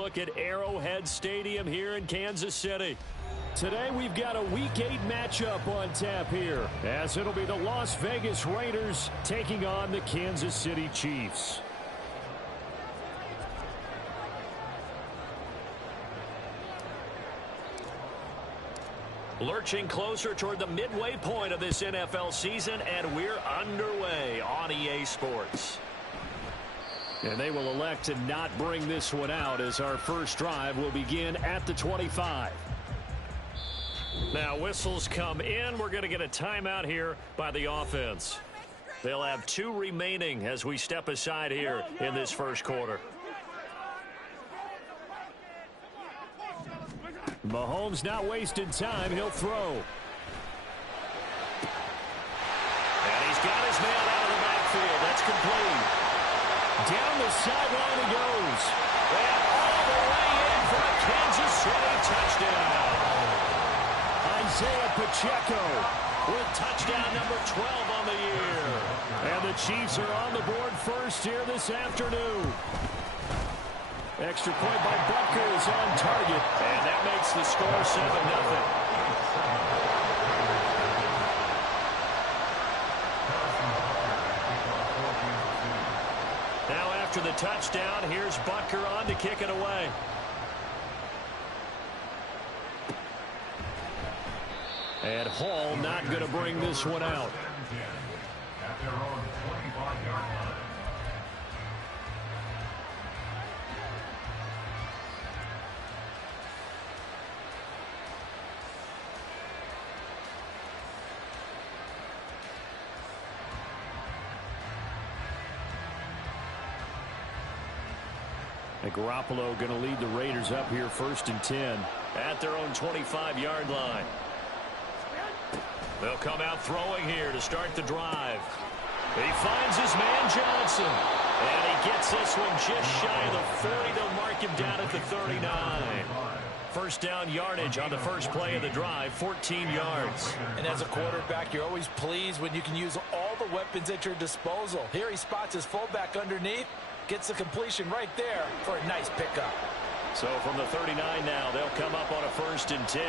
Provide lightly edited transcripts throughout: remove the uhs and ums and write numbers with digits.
look at Arrowhead Stadium here in Kansas City. Today we've got a Week 8 matchup on tap here, as it'll be the Las Vegas Raiders taking on the Kansas City Chiefs. Lurching closer toward the midway point of this NFL season, and we're underway on EA Sports. And they will elect to not bring this one out, as our first drive will begin at the 25. Now whistles come in. We're going to get a timeout here by the offense. They'll have 2 remaining as we step aside here in this first quarter. Mahomes not wasting time. He'll throw. And he's got his man out of the backfield. That's complete. Down the sideline he goes. And all the way in for a Kansas City touchdown. Isaiah Pacheco with touchdown number 12 on the year. And the Chiefs are on the board first here this afternoon. Extra point by Butker is on target, and that makes the score 7-0. Now after the touchdown, here's Butker on to kick it away. And Hall not going to bring this one out. At their own 25-yard line. And Garoppolo going to lead the Raiders up here 1st and 10 at their own 25-yard line. They'll come out throwing here to start the drive. He finds his man Johnson. And he gets this one just shy of the 40. They'll mark him down at the 39. First down yardage on the first play of the drive, 14 yards. And as a quarterback, you're always pleased when you can use all the weapons at your disposal. Here he spots his fullback underneath. Gets the completion right there for a nice pickup. So from the 39 now, they'll come up on a 1st and 10.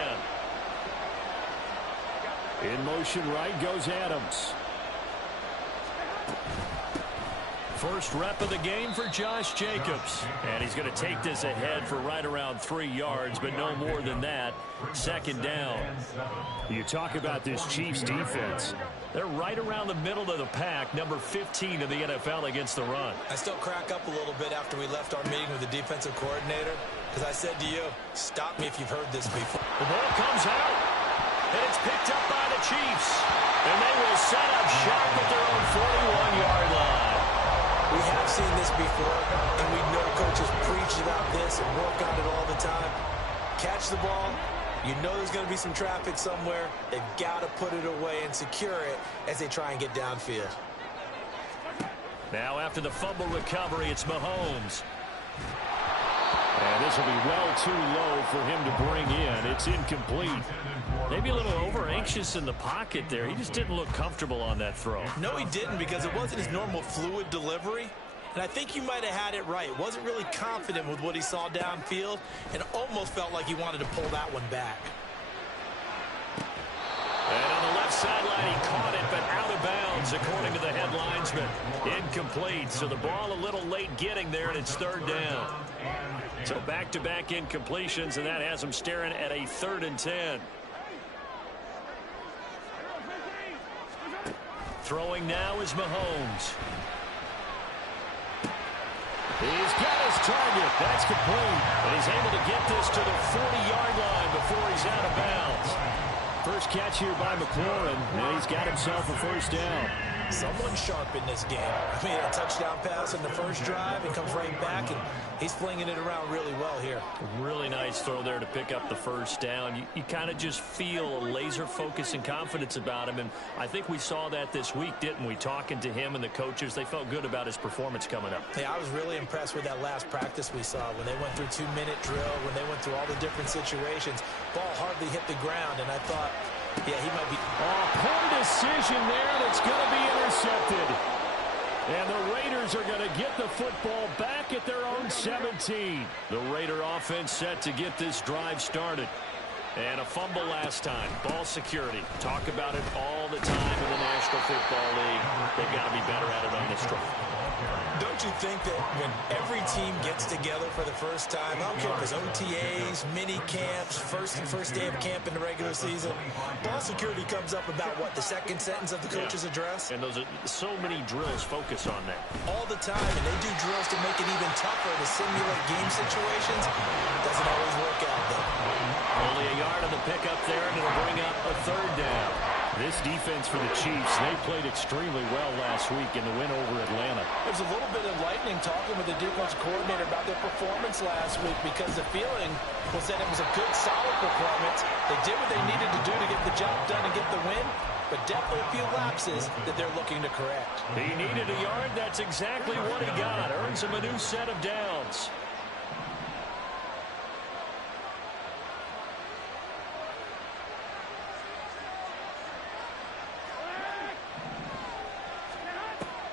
In motion right goes Adams. First rep of the game for Josh Jacobs. And he's going to take this ahead for right around 3 yards, but no more than that. 2nd down. You talk about this Chiefs defense. They're right around the middle of the pack, number 15 in the NFL against the run. I still crack up a little bit after we left our meeting with the defensive coordinator, because I said to you, stop me if you've heard this before. The ball comes out, and it's picked up by the Chiefs. And they will set up sharp at their own 41-yard line. We have seen this before, and we know coaches preach about this and work on it all the time. Catch the ball. You know there's going to be some traffic somewhere. They've got to put it away and secure it as they try and get downfield. Now after the fumble recovery, it's Mahomes. And this will be well too low for him to bring in. It's incomplete. Maybe a little over-anxious in the pocket there. He just didn't look comfortable on that throw. No, he didn't, because it wasn't his normal fluid delivery. And I think you might have had it right. Wasn't really confident with what he saw downfield and almost felt like he wanted to pull that one back. And on the left sideline, he caught it, but out of bounds, according to the head linesman. Incomplete. So the ball a little late getting there, and it's 3rd down. So back-to-back incompletions, and that has him staring at a 3rd and 10. Throwing now is Mahomes. He's got his target. That's complete. And he's able to get this to the 40-yard line before he's out of bounds. First catch here by McLaurin, and he's got himself a 1st down. Someone sharp in this game. I mean, a touchdown pass in the first drive and comes right back, and he's flinging it around really well here. Really nice throw there to pick up the 1st down. You kind of just feel a laser focus and confidence about him, and I think we saw that this week, didn't we? Talking to him and the coaches, they felt good about his performance coming up. Hey, I was really impressed with that last practice we saw when they went through 2-minute drill, when they went through all the different situations. Ball hardly hit the ground, and I thought, yeah, he might be. Oh, poor decision there. That's going to be intercepted. And the Raiders are going to get the football back at their own 17. The Raider offense set to get this drive started. And a fumble last time. Ball security. Talk about it all the time in the National Football League. They've got to be better at it on this drive. Don't you think that when every team gets together for the first time, I don't care if it's OTAs, mini camps, first day of camp in the regular season, ball security comes up about, what, the second sentence of the coach's address? And those are so many drills focus on that. All the time, and they do drills to make it even tougher to simulate game situations. Doesn't always work out, though. Only a yard on the pickup there, and it'll bring up a third down. This defense for the Chiefs, they played extremely well last week in the win over Atlanta. There's a little bit enlightening talking with the defense coordinator about their performance last week, because the feeling was that it was a good, solid performance. They did what they needed to do to get the job done and get the win, but definitely a few lapses that they're looking to correct. He needed a yard. That's exactly what he got. Earns him a new set of downs.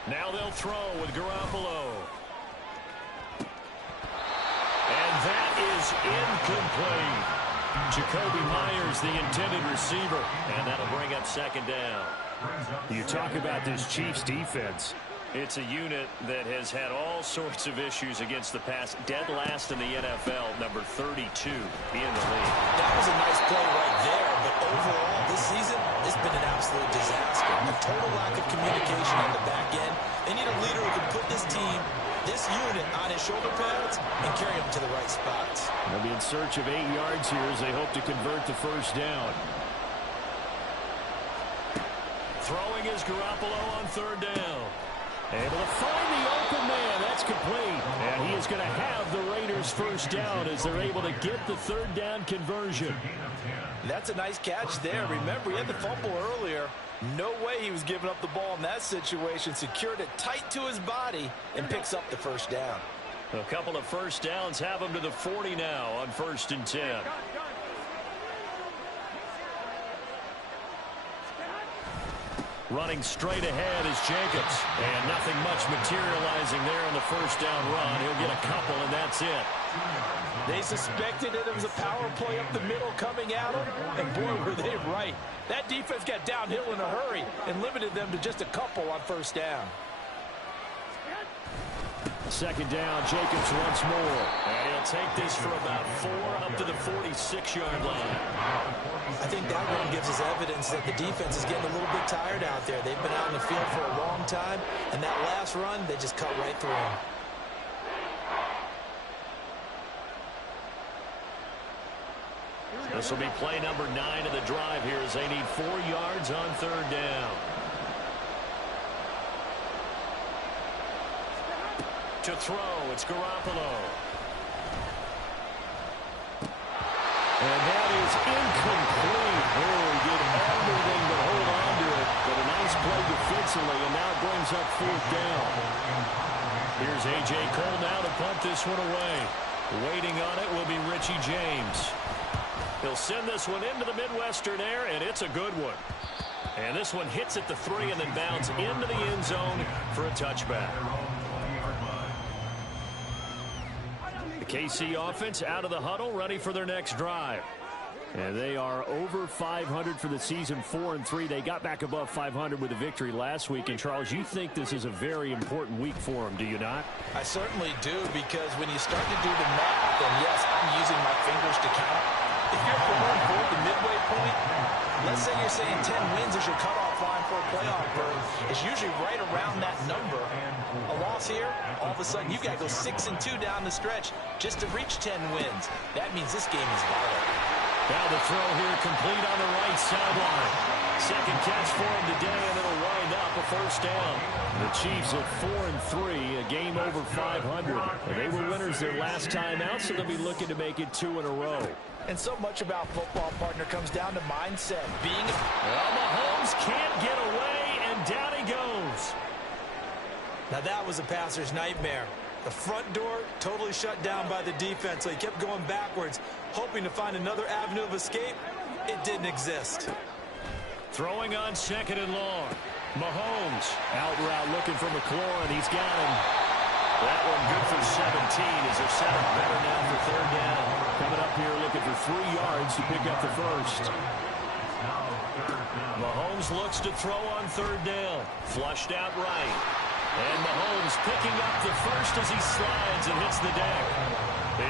Now they'll throw with Garoppolo. And that is incomplete. Jacoby Myers, the intended receiver. And that'll bring up second down. You talk about this Chiefs defense. It's a unit that has had all sorts of issues against the pass. Dead last in the NFL, number 32 in the league. That was a nice play right there, but overall this season, it's been an absolute disaster. A total lack of communication on the back end. They need a leader who can put this team, this unit, on his shoulder pads and carry them to the right spots. They'll be in search of 8 yards here as they hope to convert the first down. Throwing is Garoppolo on third down. Able to find the open man. That's complete. And he is going to have the Raiders first down as they're able to get the third down conversion. That's a nice catch there. Remember, he had the fumble earlier. No way he was giving up the ball in that situation. Secured it tight to his body and picks up the first down. A couple of first downs have him to the 40 now on 1st and 10. Running straight ahead is Jacobs. And nothing much materializing there on the first down run. He'll get a couple, and that's it. They suspected it was a power play up the middle coming at them, and boy, were they right. That defense got downhill in a hurry and limited them to just a couple on first down. Second down, Jacobs once more. And he'll take this for about 4 up to the 46-yard line. I think that run gives us evidence that the defense is getting a little bit tired out there. They've been out in the field for a long time, and that last run, they just cut right through them. This will be play number 9 of the drive here as they need 4 yards on third down. To throw, it's Garoppolo. And that is incomplete. Oh, he did everything but hold on to it. But a nice play defensively, and now it brings up fourth down. Here's A.J. Cole now to punt this one away. Waiting on it will be Richie James. He'll send this one into the Midwestern air, and it's a good one. And this one hits at the 3 and then bounds into the end zone for a touchback. The KC offense out of the huddle, ready for their next drive. And they are over 500 for the season, 4-3. They got back above 500 with a victory last week. And, Charles, you think this is a very important week for them, do you not? I certainly do, because when you start to do the math, and yes, I'm using my fingers to count. If you're below the midway point, let's say you're saying 10 wins is your cutoff line for a playoff berth. It's usually right around that number. A loss here, all of a sudden you got to go 6-2 down the stretch just to reach 10 wins. That means this game is vital. Now the throw here complete on the right sideline. Second catch for him today, and it'll wind up a first down. The Chiefs at 4-3, a game over 500. They were winners their last time out, so they'll be looking to make it 2 in a row. And so much about football, partner, comes down to mindset. Well, Mahomes can't get away, and down he goes. Now that was a passer's nightmare. The front door totally shut down by the defense, so he kept going backwards, hoping to find another avenue of escape. It didn't exist. Throwing on 2nd and long. Mahomes out route looking for McLaurin. He's got him. That one good for 17 as they're set up better now for third down. Coming up here looking for 3 yards to pick up the first. Mahomes looks to throw on third down. Flushed out right. And Mahomes picking up the first as he slides and hits the deck.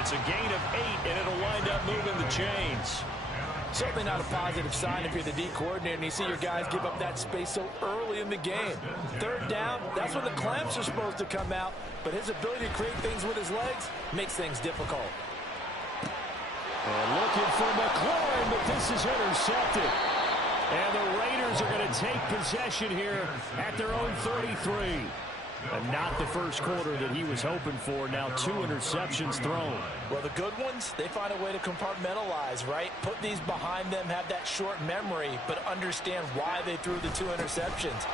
It's a gain of 8, and it'll wind up moving the chains. Certainly not a positive sign if you're the D coordinator and you see your guys give up that space so early in the game. Third down, that's when the clamps are supposed to come out, but his ability to create things with his legs makes things difficult. And looking for McLaurin, but this is intercepted. And the Raiders are going to take possession here at their own 33. And not the first quarter that he was hoping for. Now 2 interceptions thrown. Well, the good ones, they find a way to compartmentalize, right? Put these behind them, have that short memory, but understand why they threw the 2 interceptions.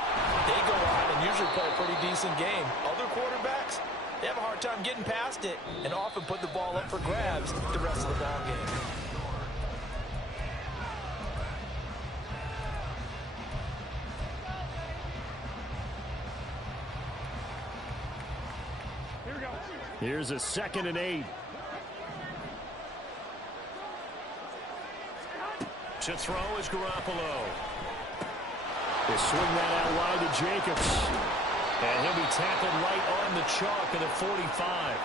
They go on and usually play a pretty decent game. Other quarterbacks, they have a hard time getting past it and often put the ball up for grabs the rest of the ball game. Here's a 2nd and 8. To throw is Garoppolo. They swing that out wide to Jacobs. And he'll be tackled right on the chalk of the 45.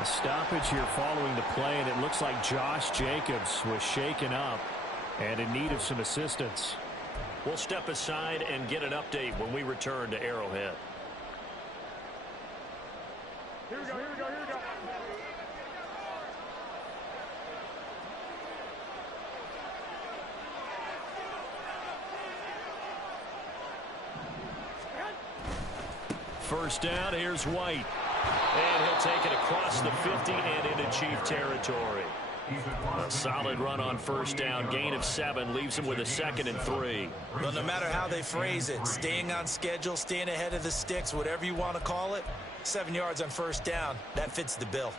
A stoppage here following the play, and it looks like Josh Jacobs was shaken up and in need of some assistance. We'll step aside and get an update when we return to Arrowhead. Here we go, here we go, here we go. First down, here's White. And he'll take it across the 50 and into Chief territory. A solid run on first down. Gain of 7 leaves him with a 2nd and 3. Well, no matter how they phrase it, staying on schedule, staying ahead of the sticks, whatever you want to call it, 7 yards on first down, that fits the bill.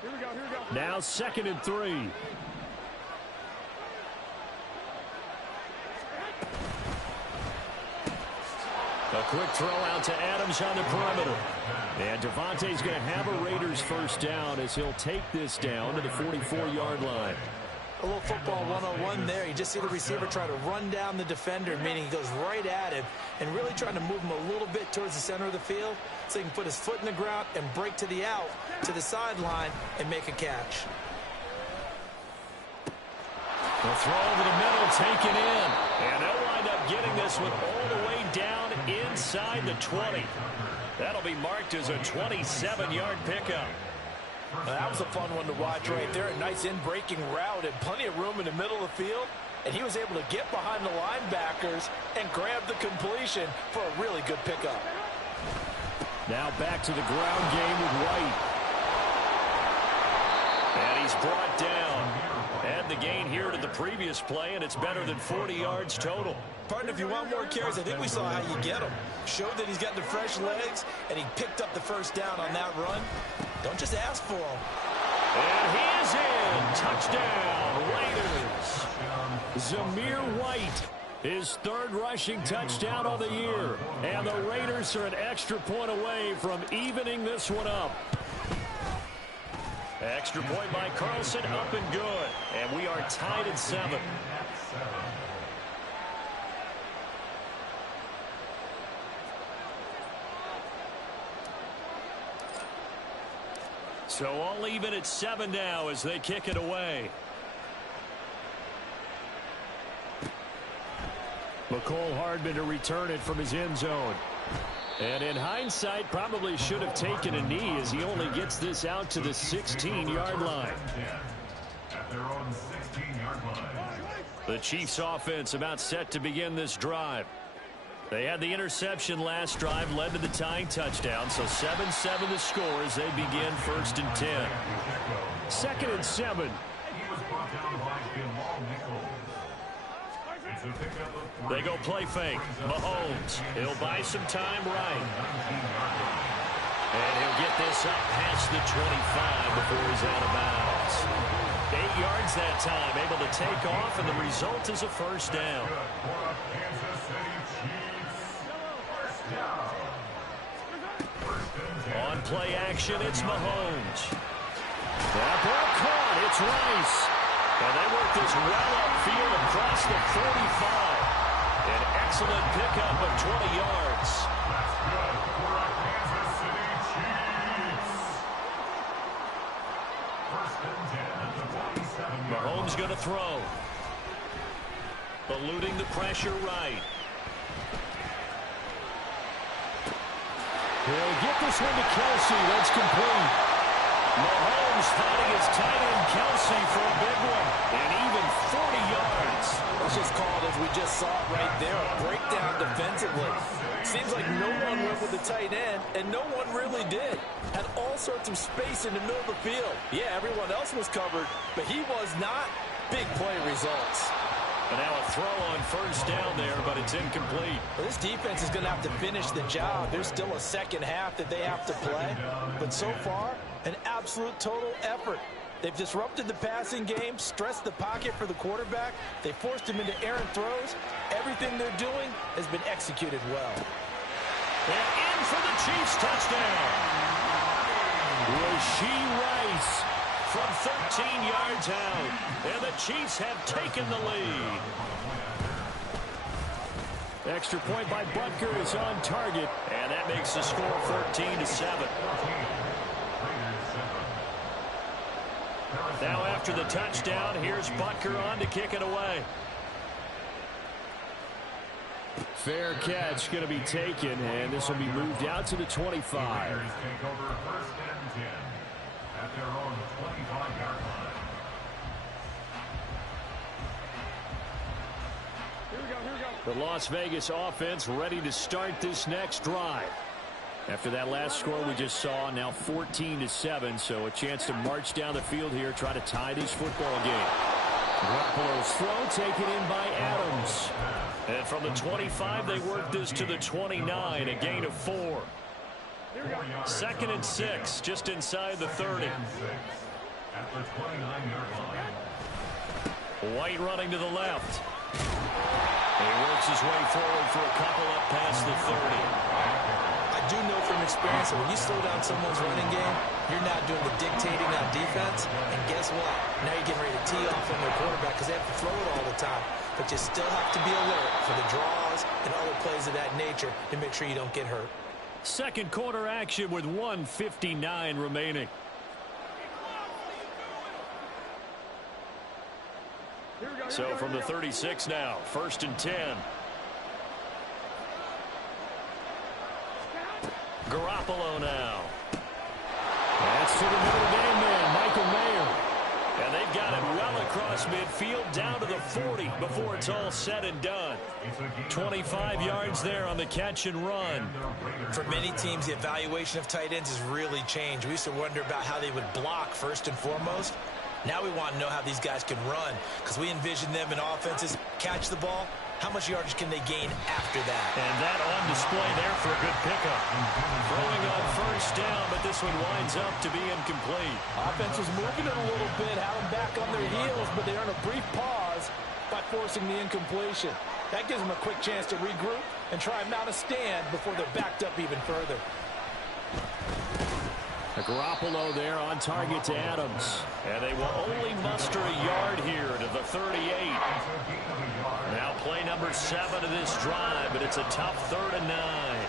Here we go, here we go. Now 2nd and 3. A quick throw out to Adams on the perimeter. And Devontae's going to have a Raiders first down as he'll take this down to the 44-yard line. A little football 101 there. You just see the receiver try to run down the defender, meaning he goes right at him and really trying to move him a little bit towards the center of the field so he can put his foot in the ground and break to the out, to the sideline, and make a catch. The throw over the middle, taken in. And they'll wind up getting this one all the way down inside the 20. That'll be marked as a 27-yard pickup. That was a fun one to watch right there. A nice in-breaking route and plenty of room in the middle of the field. And he was able to get behind the linebackers and grab the completion for a really good pickup. Now back to the ground game with White. And he's brought down. Add the gain here to the previous play, and it's better than 40 yards total. Partner, if you want more carries, I think we saw how you get them. Showed that he's got the fresh legs, and he picked up the first down on that run. Don't just ask for him. And he is in. Touchdown, Raiders. Zamir White, his 3rd rushing touchdown of the year. And the Raiders are an extra point away from evening this one up. Extra point by Carlson, up and good. And we are tied at 7. So all even at 7 now as they kick it away. McCole Hardman to return it from his end zone. And in hindsight, probably should have taken a knee as he only gets this out to the 16-yard line. The Chiefs offense about set to begin this drive. They had the interception last drive, led to the tying touchdown, so 7-7 the score as they begin 1st and 10. 2nd and 7. They go play fake. Mahomes, he'll buy some time right. And he'll get this up past the 25 before he's out of bounds. 8 yards that time, able to take off, and the result is a first down. On play action, it's Mahomes. That ball caught. It's Rice. And they work this well upfield across the 45. An excellent pickup of 20 yards. Mahomes going to throw. Eluding the pressure right. He'll get this one to Kelsey. That's complete. Mahomes finding his tight end Kelsey for a big one. And even 40 yards. Let's just call it as we just saw it right there. A breakdown defensively. Seems like no one went with the tight end, and no one really did. Had all sorts of space in the middle of the field. Yeah, everyone else was covered, but he was not. Big play results. And now a throw on first down there, but it's incomplete. Well, this defense is going to have to finish the job. There's still a second half that they have to play. But so far, an absolute total effort. They've disrupted the passing game, stressed the pocket for the quarterback. They forced him into errant throws. Everything they're doing has been executed well. And in for the Chiefs touchdown. Rashee Rice from 13 yards out. And the Chiefs have taken the lead. Extra point by Butker is on target. And that makes the score 13-7. Now after the touchdown, here's Butker on to kick it away. Fair catch going to be taken, and this will be moved out to the 25. The Las Vegas offense ready to start this next drive. After that last score we just saw, now 14-7, so a chance to march down the field here, try to tie this football game. Garoppolo's throw taken in by Adams. And from the 25, they work this to the 29, a gain of 4. 2nd and 6, just inside the 30. White running to the left. He works his way forward for a couple up past the 30. I do know from experience that when you slow down someone's running game, you're not doing the dictating on defense. And guess what? Now you're getting ready to tee off on their quarterback because they have to throw it all the time. But you still have to be alert for the draws and other plays of that nature to make sure you don't get hurt. Second quarter action with 1:59 remaining. So from the 36 now, 1st and 10. Garoppolo now. That's to the middle game man, Michael Mayer. And they've got it well across midfield down to the 40 before it's all said and done. 25 yards there on the catch and run. For many teams, the evaluation of tight ends has really changed. We used to wonder about how they would block first and foremost. Now we want to know how these guys can run because we envision them in offenses catch the ball. How much yardage can they gain after that? And that on display there for a good pickup. Throwing on first down, but this one winds up to be incomplete. Offense was moving it a little bit, had them back on their heels, but they earn a brief pause by forcing the incompletion. That gives them a quick chance to regroup and try and mount a stand before they're backed up even further. Garoppolo there on target to Adams. And they will only muster a yard here to the 38. Now play number 7 of this drive, but it's a tough 3rd and 9.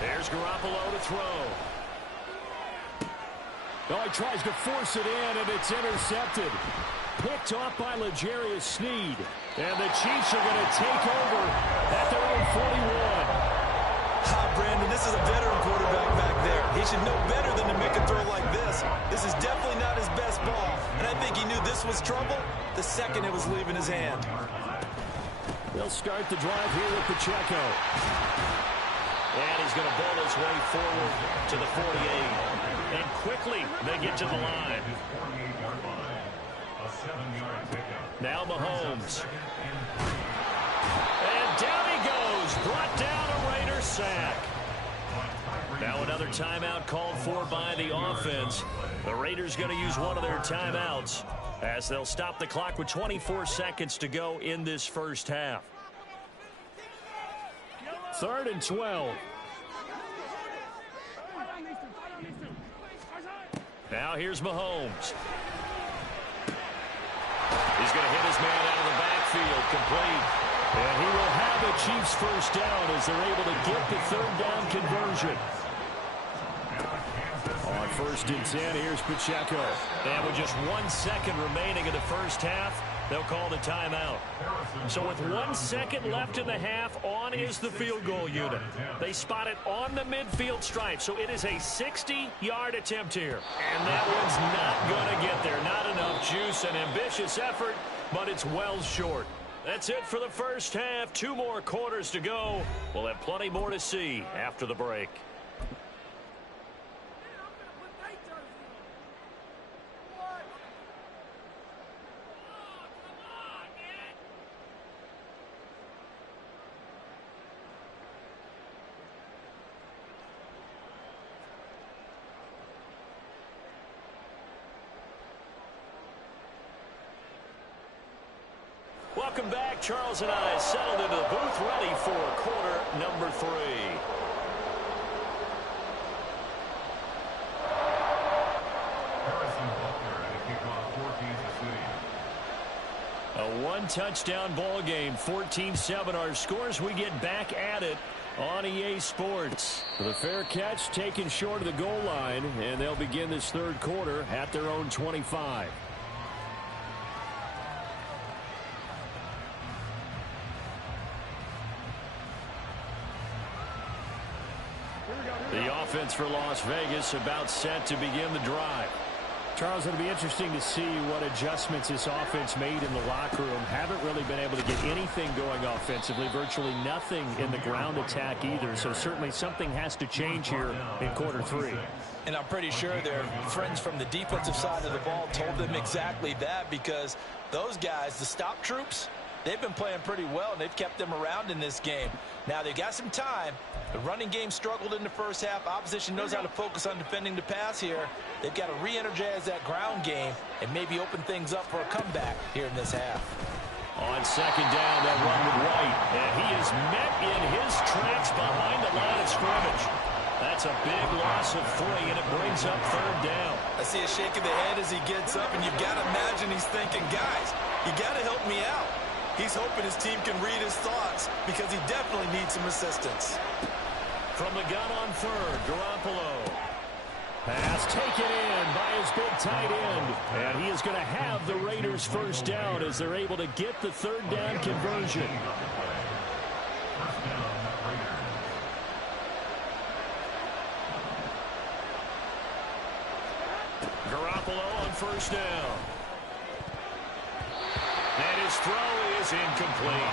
There's Garoppolo to throw. Oh, he tries to force it in, and it's intercepted. Picked off by L'Jarius Sneed. And the Chiefs are going to take over at their own 41. Brandon, this is a veteran quarterback back there. He should know better than to make a throw like this. This is definitely not his best ball. And I think he knew this was trouble the second it was leaving his hand. They'll start the drive here with Pacheco. And he's going to bowl his way forward to the 48. And quickly they get to the line. Now Mahomes. And down he goes. Brought down a Raider sack. Now another timeout called for by the offense. The Raiders going to use one of their timeouts as they'll stop the clock with 24 seconds to go in this first half. 3rd and 12. Now here's Mahomes. He's going to hit his man out of the backfield, complete. And he will have the Chiefs first down as they're able to get the 3rd down conversion. On 1st and 10, here's Pacheco. And with just 1 second remaining in the first half, they'll call the timeout. So with 1 second left in the half, on is the field goal unit. They spot it on the midfield stripe, so it is a 60-yard attempt here. And that one's not going to get there. Not enough juice, an ambitious effort, but it's well short. That's it for the first half. 2 more quarters to go. We'll have plenty more to see after the break. Welcome back. Charles and I settled into the booth, ready for quarter number 3. A 1-touchdown ball game, 14-7 our scores. We get back at it on EA Sports. The fair catch taken short of the goal line, and they'll begin this 3rd quarter at their own 25. The offense for Las Vegas about set to begin the drive. Charles, it'll be interesting to see what adjustments this offense made in the locker room. Haven't really been able to get anything going offensively. Virtually nothing in the ground attack either. So certainly something has to change here in quarter 3. And I'm pretty sure their friends from the defensive side of the ball told them exactly that, because those guys, the stop troops, they've been playing pretty well, and they've kept them around in this game. Now, they've got some time. The running game struggled in the first half. Opposition knows how to focus on defending the pass here. They've got to re-energize that ground game and maybe open things up for a comeback here in this half. On 2nd down, that run with White. And he is met in his tracks behind the line of scrimmage. That's a big loss of 3, and it brings up 3rd down. I see a shake of the head as he gets up, and you've got to imagine he's thinking, guys, you got to help me out. He's hoping his team can read his thoughts because he definitely needs some assistance. From the gun on 3rd, Garoppolo. Pass taken in by his big tight end. And he is going to have the Raiders first down as they're able to get the 3rd down conversion. Garoppolo on 1st down. And his throw is incomplete.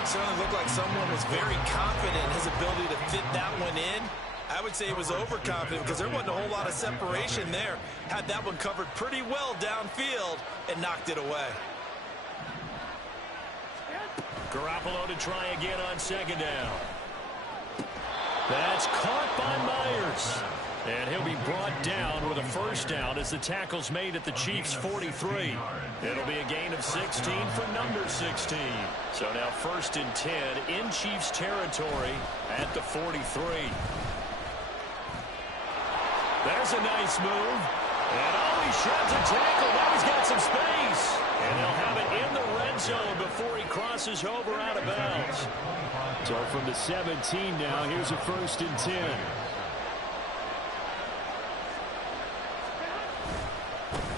It certainly looked like someone was very confident in his ability to fit that one in. I would say he was overconfident because there wasn't a whole lot of separation there. Had that one covered pretty well downfield and knocked it away. Garoppolo to try again on 2nd down. That's caught by Myers. And he'll be brought down with a first down as the tackle's made at the Chiefs' 43. It'll be a gain of 16 for number 16. So now 1st and 10 in Chiefs territory at the 43. There's a nice move. And he shreds a tackle. Now he's got some space. And they'll have it in the red zone before he crosses over out of bounds. So from the 17 now, here's a 1st and 10.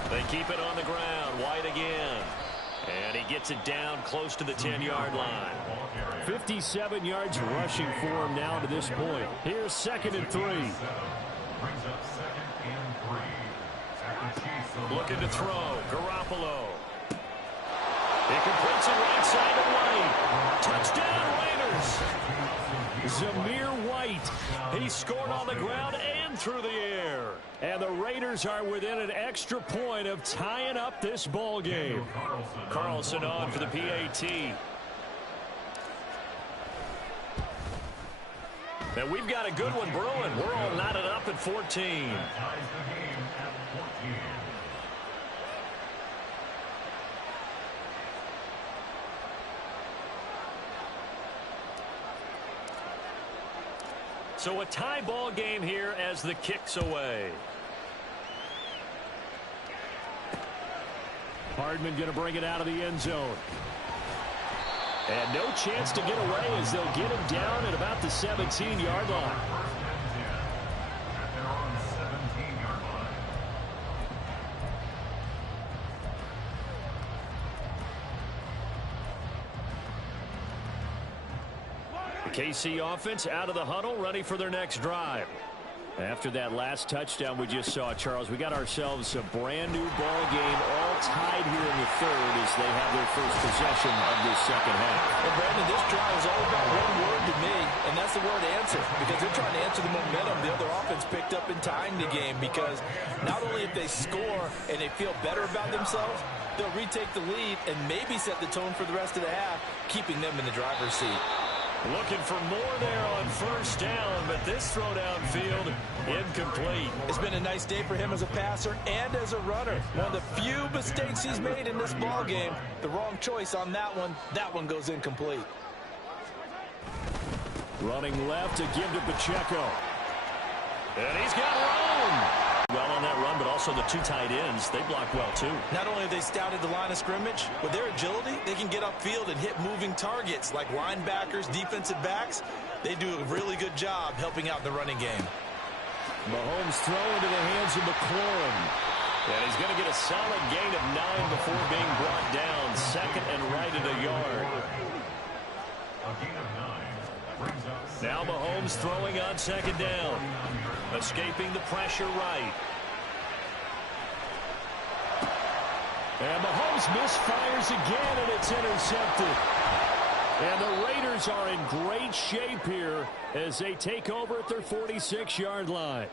They keep it on the ground. White again. And he gets it down close to the 10-yard line. 57 yards rushing for him now to this point. Here's 2nd and 3. Looking to throw. Garoppolo. He completes it right side to White. Touchdown Raiders. Zamir White. He scored on the ground and through the air. And the Raiders are within an extra point of tying up this ball game. Carlson on for the PAT. And we've got a good one brewing. We're all knotted up at 14. So a tie ball game here as the kick's away. Hardman going to bring it out of the end zone. And no chance to get away as they'll get him down at about the 17-yard line. The KC offense out of the huddle, ready for their next drive. After that last touchdown we just saw, Charles, we got ourselves a brand-new ball game, all tied here in the third as they have their first possession of this second half. Well, Brandon, this drive is all about one word to me, and that's the word answer, because they're trying to answer the momentum the other offense picked up in tying the game, because not only if they score and they feel better about themselves, they'll retake the lead and maybe set the tone for the rest of the half, keeping them in the driver's seat. Looking for more there on first down, but this throw downfield incomplete. It's been a nice day for him as a passer and as a runner. One of the few mistakes he's made in this ball game. The wrong choice on that one. That one goes incomplete. Running left to give to Pacheco. And he's got room. Well on that run, but also the two tight ends, they block well too. Not only have they scouted the line of scrimmage, with their agility, they can get upfield and hit moving targets like linebackers, defensive backs. They do a really good job helping out the running game. Mahomes throw into the hands of McLaurin. And he's going to get a solid gain of 9 before being brought down. Second and right at a yard. Now Mahomes throwing on second down. Escaping the pressure right. And Mahomes misfires again, and it's intercepted. And the Raiders are in great shape here as they take over at their 46-yard line.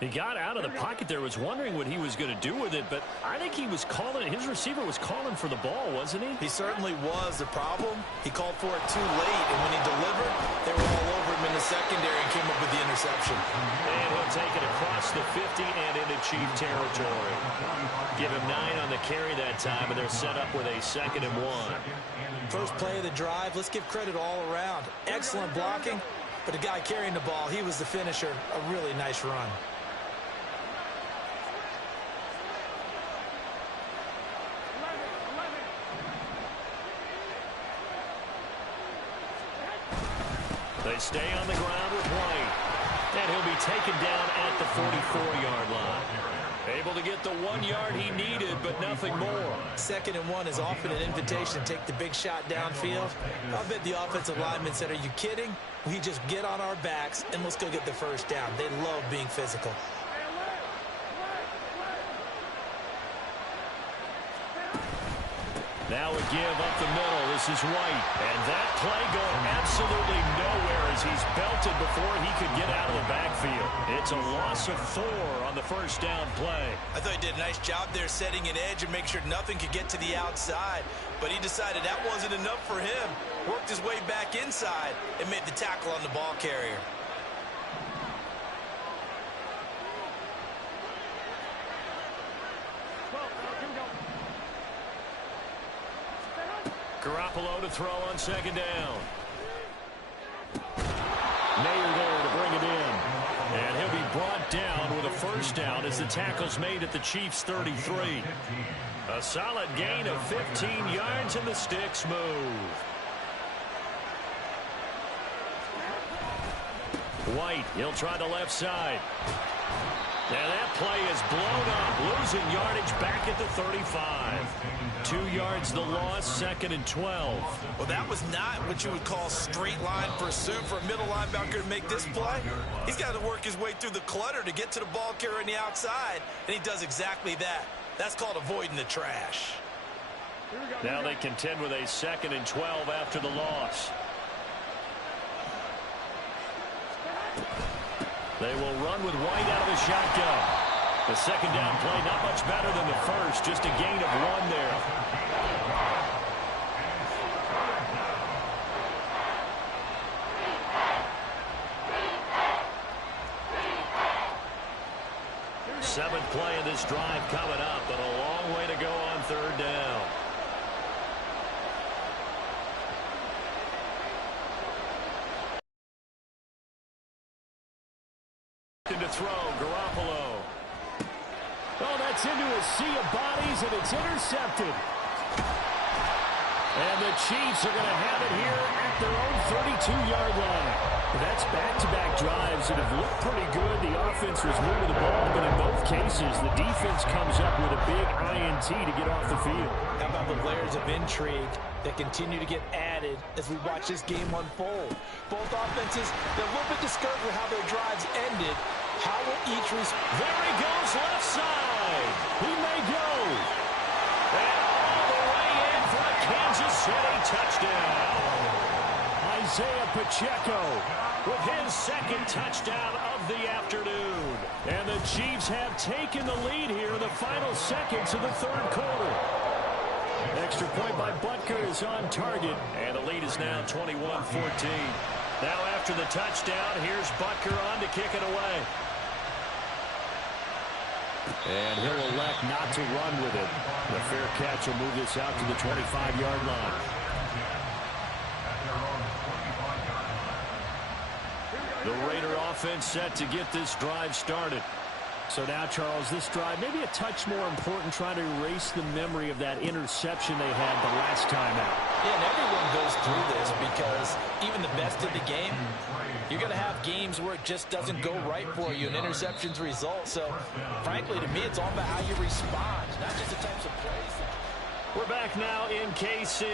He got out of the pocket there, was wondering what he was going to do with it, but I think he was calling it. His receiver was calling for the ball, wasn't he? He certainly was. The problem, he called for it too late, and when he delivered, they were all over him in the secondary and came up with the interception. And he'll take it across the 50 and into Chief territory. Give him 9 on the carry that time, and they're set up with a 2nd and 1. First play of the drive, let's give credit all around. Excellent blocking, but the guy carrying the ball, he was the finisher. A really nice run. They stay on the ground with White. And he'll be taken down at the 44-yard line. Able to get the 1 yard he needed, but nothing more. 2nd and 1 is often an invitation to take the big shot downfield. I bet the offensive lineman said, are you kidding? We just get on our backs and let's go get the first down. They love being physical. Now a give up the middle. This is White. And that play going absolutely nowhere as he's belted before he could get out of the backfield. It's a loss of 4 on the first down play. I thought he did a nice job there setting an edge and make sure nothing could get to the outside. But he decided that wasn't enough for him. Worked his way back inside and made the tackle on the ball carrier. Garoppolo to throw on second down. Mayer there to bring it in. And he'll be brought down with a first down as the tackle's made at the Chiefs' 33. A solid gain of 15 yards and the sticks move. White, he'll try the left side. And that play is blown up, losing yardage back at the 35. 2 yards the loss, 2nd and 12. Well, that was not what you would call straight line pursuit for a middle linebacker to make this play. He's got to work his way through the clutter to get to the ball carrier on the outside, and he does exactly that. That's called avoiding the trash. Now they contend with a 2nd and 12 after the loss. They will run with White out of the shotgun. The second down play not much better than the first, just a gain of 1 there. Seventh play of this drive coming up, but a long way to go on third down. To throw, Garoppolo. Oh, that's into a sea of bodies, and it's intercepted. And the Chiefs are going to have it here at their own 32-yard line. That's back-to-back drives that have looked pretty good. The offense was moving the ball, but in both cases, the defense comes up with a big INT to get off the field. How about the layers of intrigue that continue to get added as we watch this game unfold? Both offenses, they're a little bit discouraged with how their drives ended. How will each respond? There he goes, left side. He may go. And all the way in for a Kansas City touchdown. Isaiah Pacheco with his second touchdown of the afternoon. And the Chiefs have taken the lead here in the final seconds of the third quarter. Extra point by Butker is on target. And the lead is now 21-14. Now after the touchdown, here's Butker on to kick it away. And he'll elect not to run with it. The fair catch will move this out to the 25-yard line. The Raider offense set to get this drive started. So now, Charles, this drive maybe a touch more important, trying to erase the memory of that interception they had the last time out. Yeah, and everyone goes through this because even the best of the game, you're going to have games where it just doesn't go right for you and interceptions result. So, frankly, to me, it's all about how you respond, not just the types of plays. We're back now in KC.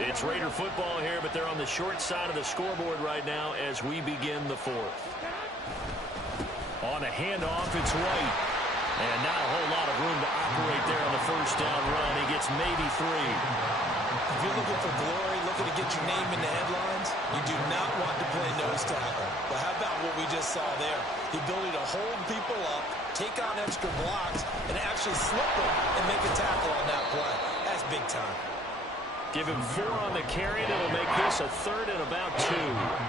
It's Raider football here, but they're on the short side of the scoreboard right now as we begin the fourth. On a handoff, it's White. And not a whole lot of room to operate there on the first down run. He gets maybe 3. If you're looking for glory, looking to get your name in the headlines, you do not want to play nose tackle. But how about what we just saw there? The ability to hold people up, take on extra blocks, and actually slip them and make a tackle on that play. That's big time. Give him 4 on the carry, and it'll make this a third and about 2.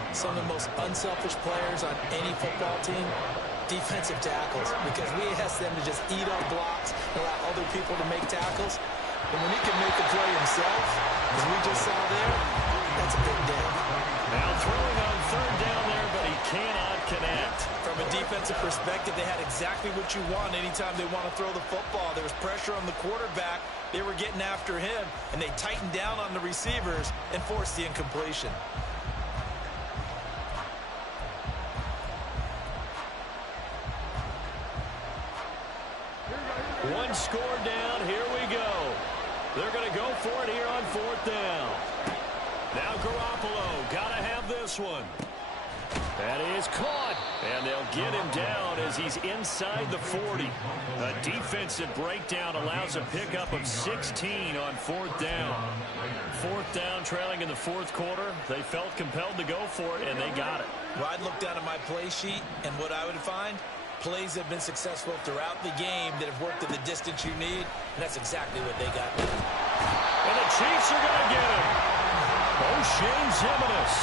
Some of the most unselfish players on any football team, defensive tackles, because we ask them to just eat up blocks, allow other people to make tackles. And when he can make a play himself, as we just saw there, that's a big day. Now throwing on third down there, but he cannot connect. From a defensive perspective, they had exactly what you want anytime they want to throw the football. There was pressure on the quarterback. They were getting after him, and they tightened down on the receivers and forced the incompletion. One score down. Here we go. They're going to go for it here on fourth down. Now Garoppolo. Got to have this one. That is caught. And they'll get him down as he's inside the 40. A defensive breakdown allows a pickup of 16 on fourth down. Fourth down, trailing in the fourth quarter. They felt compelled to go for it, and they got it. Well, I'd look down at my play sheet, and what I would find, plays have been successful throughout the game that have worked at the distance you need, and that's exactly what they got. And the Chiefs are going to get him. O'Shane Ximines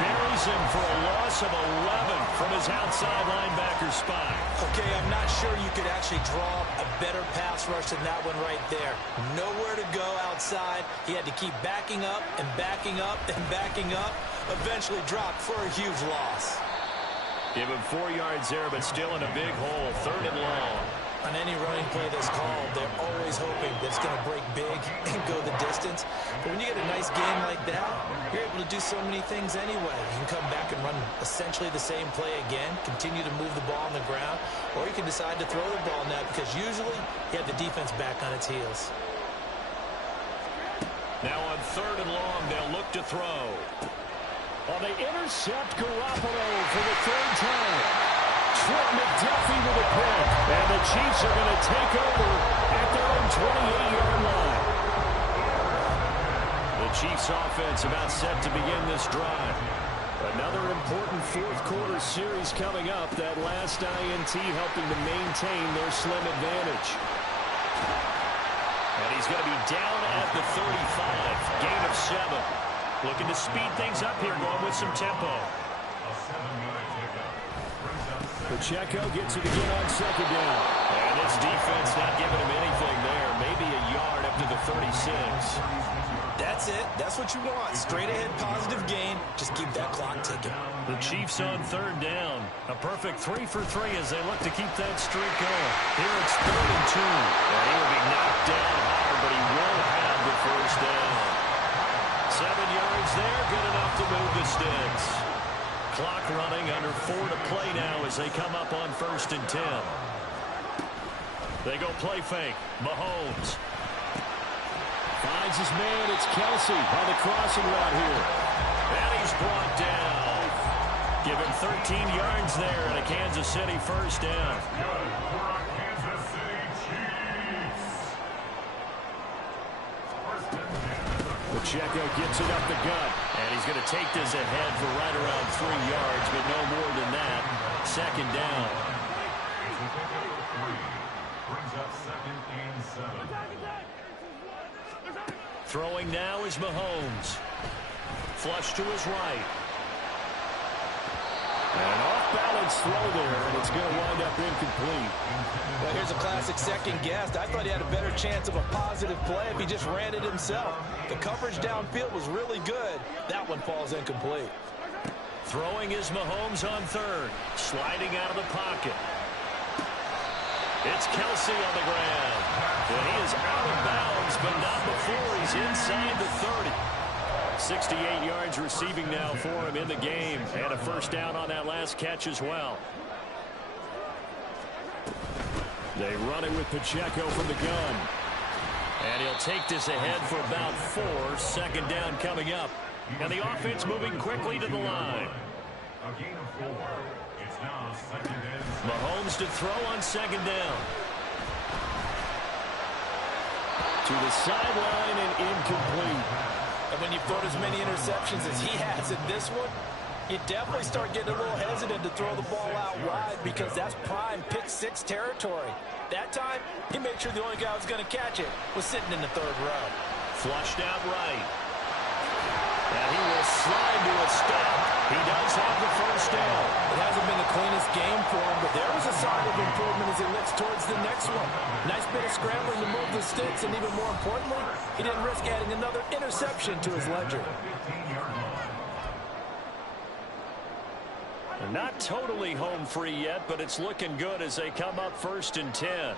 buries him for a loss of 11 from his outside linebacker spot. Okay, I'm not sure you could actually draw a better pass rush than that one right there. Nowhere to go outside. He had to keep backing up and backing up and backing up. Eventually dropped for a huge loss. Give him 4 yards there, but still in a big hole. Third and long. On any running play that's called, they're always hoping that it's going to break big and go the distance. But when you get a nice game like that, you're able to do so many things anyway. You can come back and run essentially the same play again, continue to move the ball on the ground, or you can decide to throw the ball now because usually you have the defense back on its heels. Now on third and long, they'll look to throw. Well, they intercept Garoppolo for the third time. Trent McDuffie with a pick. And the Chiefs are going to take over at their own 28-yard line. The Chiefs offense about set to begin this drive. Another important fourth quarter series coming up. That last INT helping to maintain their slim advantage. And he's going to be down at the 35. Gain of 7. Looking to speed things up here, going with some tempo. Pacheco gets it again on second down. And this defense not giving him anything there. Maybe a yard up to the 36. That's it. That's what you want. Straight ahead positive gain. Just keep that clock ticking. The Chiefs on third down. A perfect 3 for 3 as they look to keep that streak going. Here it's 3rd and 2. And he will be knocked down hard, but he will have the first down. 7 yards there, good enough to move the sticks. Clock running, under 4 to play now as they come up on 1st and 10. They go play fake. Mahomes finds his man. It's Kelsey on the crossing route here. And he's brought down. Give him 13 yards there and a Kansas City first down. Pacheco gets it up the gut. And he's going to take this ahead for right around 3 yards, but no more than that. 2nd down. Brings up 2nd and 7. Throwing now is Mahomes. Flush to his right. An off-balance throw there, and it's going to wind up incomplete. Well, here's a classic second guess. I thought he had a better chance of a positive play if he just ran it himself. The coverage downfield was really good. That one falls incomplete. Throwing is Mahomes on 3rd. Sliding out of the pocket. It's Kelsey on the ground. And he is out of bounds, but not before he's inside the 30. 68 yards receiving now for him in the game. And a first down on that last catch as well. They run it with Pacheco from the gun. And he'll take this ahead for about 4. 2nd down coming up. And the offense moving quickly to the line. A gain of 4. It's now 2nd and 7. Mahomes to throw on 2nd down. To the sideline and incomplete. And when you've thrown as many interceptions as he has in this one, you definitely start getting a little hesitant to throw the ball out wide because that's prime pick 6 territory. That time, he made sure the only guy who was going to catch it was sitting in the 3rd row. Flushed out right. And he will slide to a stop. He does have the first down. It hasn't been the cleanest game for him, but there was a sign of improvement as he looks towards the next one. Nice bit of scrambling to move the sticks, and even more importantly, he didn't risk adding another interception to his ledger. Not totally home free yet, but it's looking good as they come up 1st and 10.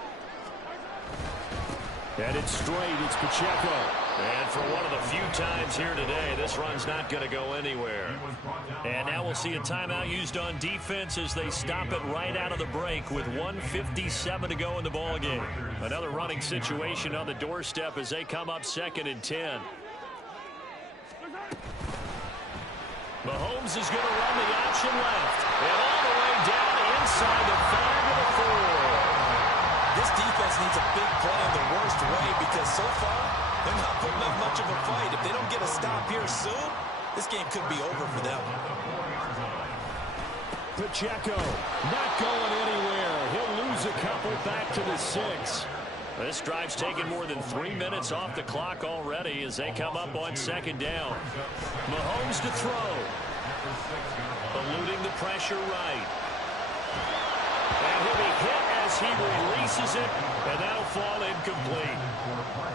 And it's straight. It's Pacheco. And for one of the few times here today, this run's not going to go anywhere. And now we'll see a timeout used on defense as they stop it right out of the break with 1:57 to go in the ballgame. Another running situation on the doorstep as they come up 2nd and 10. Mahomes is going to run the option left. And all the way down inside the 5 to the 4. This defense needs a big play in the worst way because so far, they're not putting up much of a fight. If they don't get a stop here soon, this game could be over for them. Pacheco not going anywhere. He'll lose a couple back to the 6. This drive's taken more than 3 minutes off the clock already as they come up on 2nd down. Mahomes to throw. Eluding the pressure right. And he'll be hit as he releases it, and that'll fall incomplete.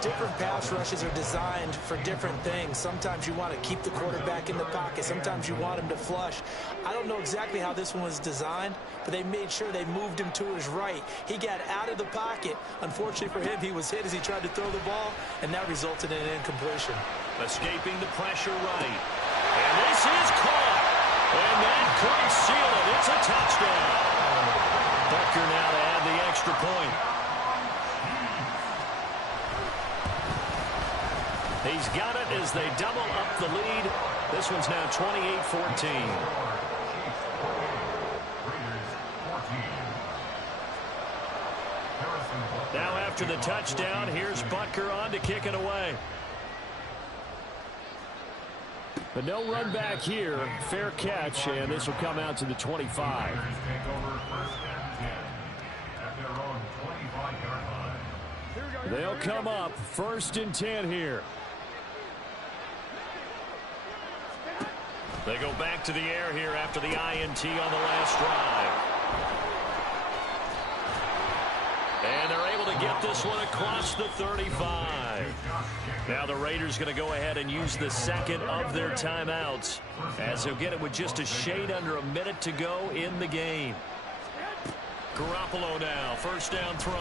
Different pass rushes are designed for different things. Sometimes you want to keep the quarterback in the pocket. Sometimes you want him to flush. I don't know exactly how this one was designed, but they made sure they moved him to his right. He got out of the pocket. Unfortunately for him, he was hit as he tried to throw the ball, and that resulted in an incompletion. Escaping the pressure right. And this is caught. And that could seal it. It's a touchdown. Bucker now to add the extra point. He's got it as they double up the lead. This one's now 28-14. Now after the touchdown, here's Butker on to kick it away. But no run back here. Fair catch, and this will come out to the 25. They'll come up 1st and 10 here. They go back to the air here after the INT on the last drive. And they're able to get this one across the 35. Now the Raiders going to go ahead and use the second of their timeouts, as they'll get it with just a shade under a minute to go in the game. Garoppolo now, first down throw.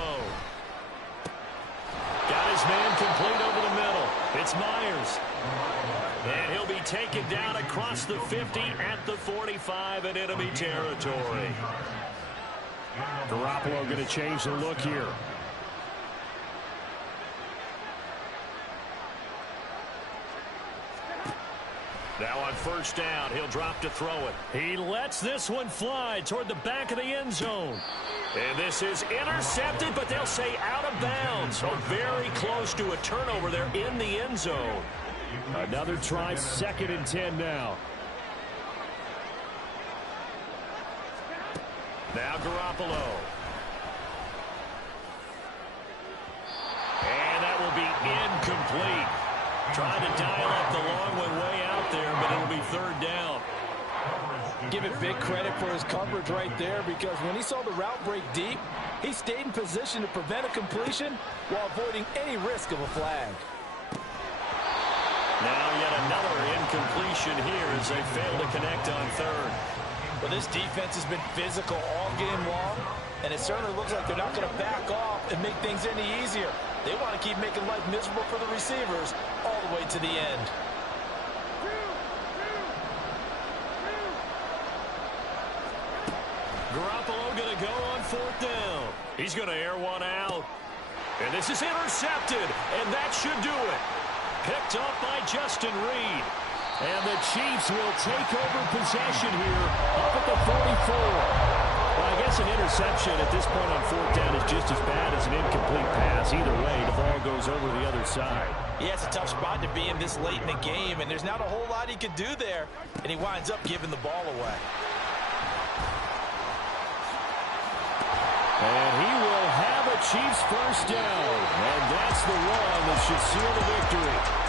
Got his man complete over the middle. It's Myers. And he'll be taken down across the 50 at the 45 in enemy territory. Garoppolo going to change the look here. Now on first down, he'll drop to throw it. He lets this one fly toward the back of the end zone. And this is intercepted, but they'll say out of bounds. So very close to a turnover there in the end zone. Another try, 2nd and 10 now. Now Garoppolo. And that will be incomplete. Trying to dial up the long one way out there, but it'll be 3rd down. Give it big credit for his coverage right there, because when he saw the route break deep, he stayed in position to prevent a completion while avoiding any risk of a flag. Now yet another incompletion here as they fail to connect on 3rd. Well, this defense has been physical all game long, and it certainly looks like they're not going to back off and make things any easier. They want to keep making life miserable for the receivers all the way to the end. Garoppolo going to go on 4th down. He's going to air one out. And this is intercepted, and that should do it. Picked up by Justin Reed. And the Chiefs will take over possession here up at the 44. Well, I guess an interception at this point on 4th down is just as bad as an incomplete pass. Either way, the ball goes over the other side. Yeah, it's a tough spot to be in this late in the game, and there's not a whole lot he could do there, and he winds up giving the ball away. And he will have a Chiefs first down, and that's the one that should seal the victory.